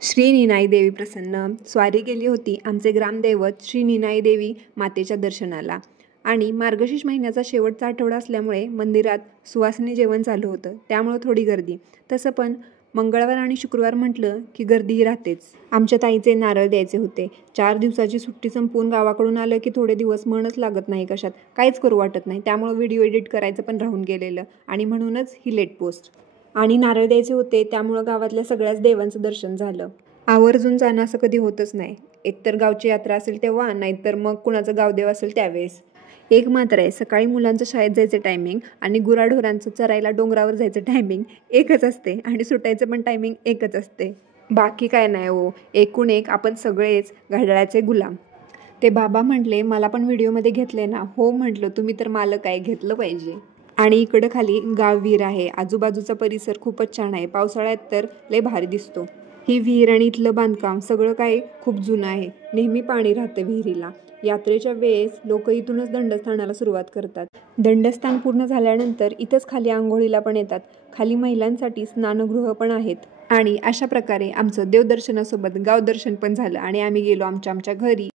श्री निनाई देवी प्रसन्न स्वारी केली होती आमचे ग्रामदैवत श्री निनाई देवी मातेच्या दर्शनाला. आणि मार्गशीर्ष महिन्याचा शेवटचा आठवडा असल्यामुळे मंदिरात सुवासिनी जेवण चालू होतं, त्यामुळं थोडी गर्दी. तसं पण मंगळवार आणि शुक्रवार म्हटलं की गर्दीही राहतेच. आमच्या ताईचे नारळ द्यायचे होते. 4 दिवसाची सुट्टी संपवून गावाकडून आलं की थोडे दिवस मनच लागत नाही कशात, काहीच करू वाटत नाही. त्यामुळं व्हिडिओ एडिट करायचं पण राहून गेलेलं आणि म्हणूनच ही लेट पोस्ट. आणि नारळ द्यायचे होते त्यामुळं गावातल्या सगळ्याच देवांचं दर्शन झालं. आवर्जून जाणं असं कधी होतच नाही. एकतर गावची यात्रा असेल तेव्हा, नाहीतर मग कुणाचं गावदेव असेल त्यावेळेस. एक मात्र आहे, सकाळी मुलांचं शाळेत जायचं टायमिंग आणि गुराढोरांचं चरायला डोंगरावर जायचं टायमिंग एकच असते आणि सुटायचं पण टायमिंग एकच असते. बाकी काय नाही हो, एकूण एक आपण सगळेच घड्याळाचे गुलाम. ते बाबा म्हटले मला पण व्हिडिओमध्ये घेतले ना. हो म्हटलं, तुम्ही तर मालक आहे, घेतलं पाहिजे. आणि इकडं खाली गाव विहीर आहे. आजूबाजूचा परिसर खूपच छान आहे. पावसाळ्यात तर लय भारी दिसतो. ही विहीर आणि इथलं बांधकाम सगळं काही खूप जुनं आहे. नेहमी पाणी राहतं विहिरीला. यात्रेच्या वेळेस लोक इथूनच दंडस्थानाला सुरुवात करतात. दंडस्थान पूर्ण झाल्यानंतर इथंच खाली आंघोळीला पण येतात. खाली महिलांसाठी स्नानगृह पण आहेत. आणि अशा प्रकारे आमचं देवदर्शनासोबत गावदर्शन पण झालं आणि आम्ही गेलो आमच्या घरी.